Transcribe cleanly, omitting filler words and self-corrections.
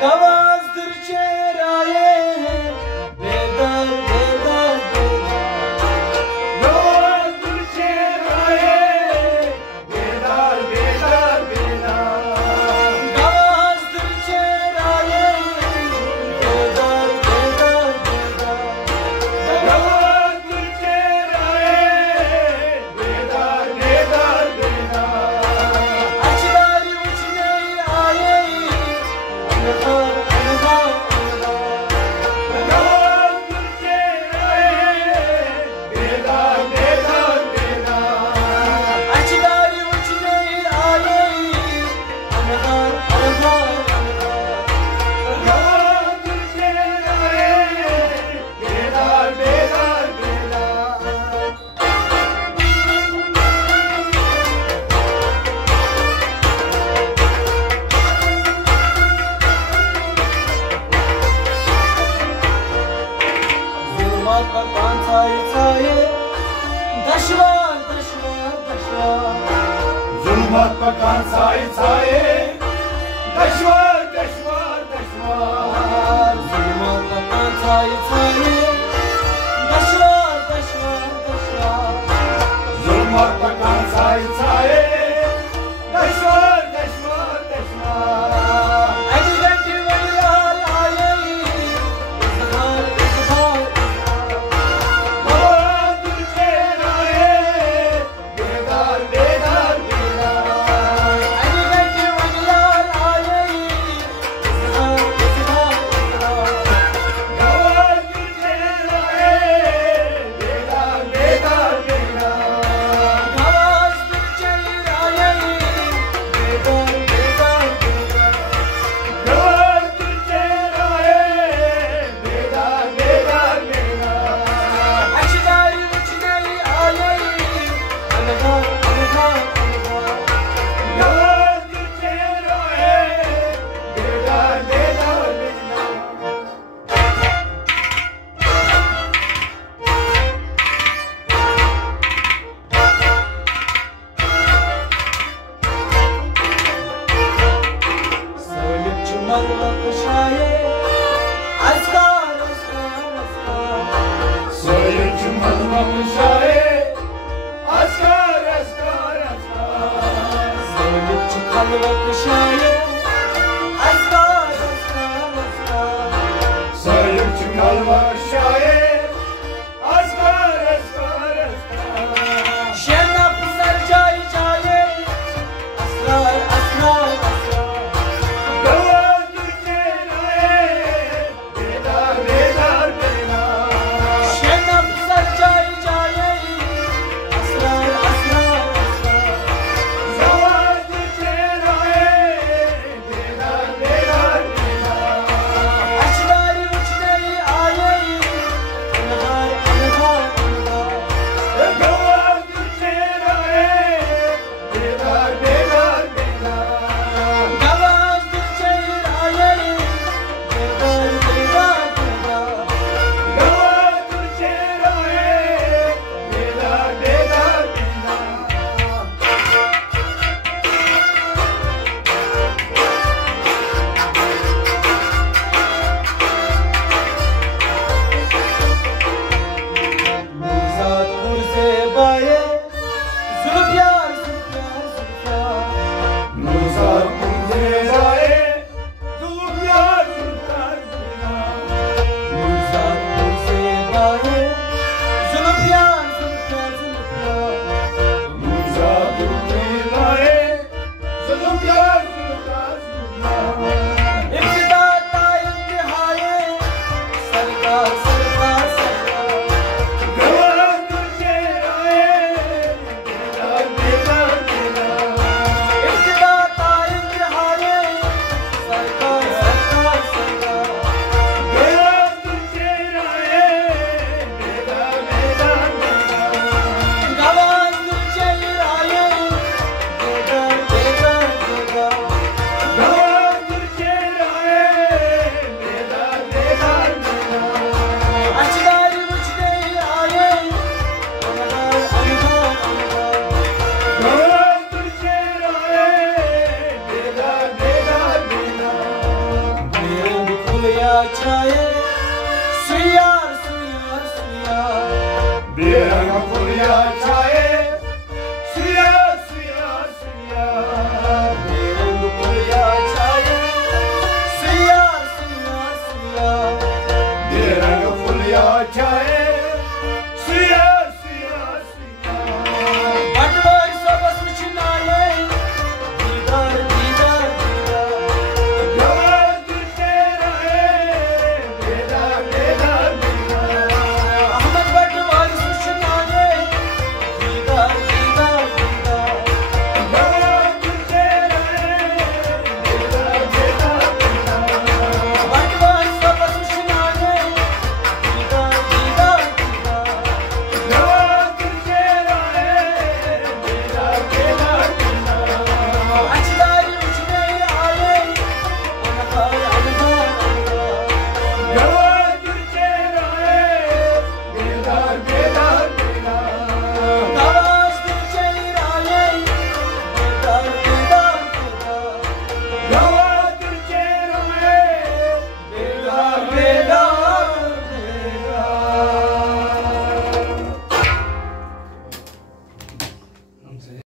गवाज़dır çeraye bedar bedar गवाज़dır çeraye bedar bedar bedar गवाज़dır çeraye bedar bedar गवाज़dır çeraye bedar bedar bedar açları uçne aye anhar anhar गवाज़dır çeraye bedar bedar bedar açları uçne aye anhar anhar गवाज़dır çeraye bedar bedar bedar zulmat bakan tayi tayi daşvar daşvar daşvar zulmat bakan say saye Deşvar deşvar deşvar zulmat bakan tayi tayi daşvar daşvar daşvar zulmat bakan say saye Deşvar deşvar deşvar Acıdaki veliyal ayeyi izhar izhar Gavadır çeraye bedar bedar bedar Acıdaki veliyal ayeyi izhar izhar Gavadır çeraye bedar bedar bedar Gavazdır çerayeyi bedar bedar bedar Gavadır çeraye bedar bedar bedar Açıları uçneyi ayeyi anhar anhar anhar Gavadır çeraye bedar bedar bedar Söylüp çumarla kışaye Askar askar askar Söyle cumalma şaye Askar askar askar Söylüp çıkalva kışaye Askar askar askar Söyle cumalma şaye Askar askar askar Şena pısar cay caye Asrar asrar asrar Gavadır çeraye bedar bedar bedar Şena pısar cay caye Asrar asrar asrar Gavadır çeraye çaye Suyar, suyar, suyar Bir ana kurya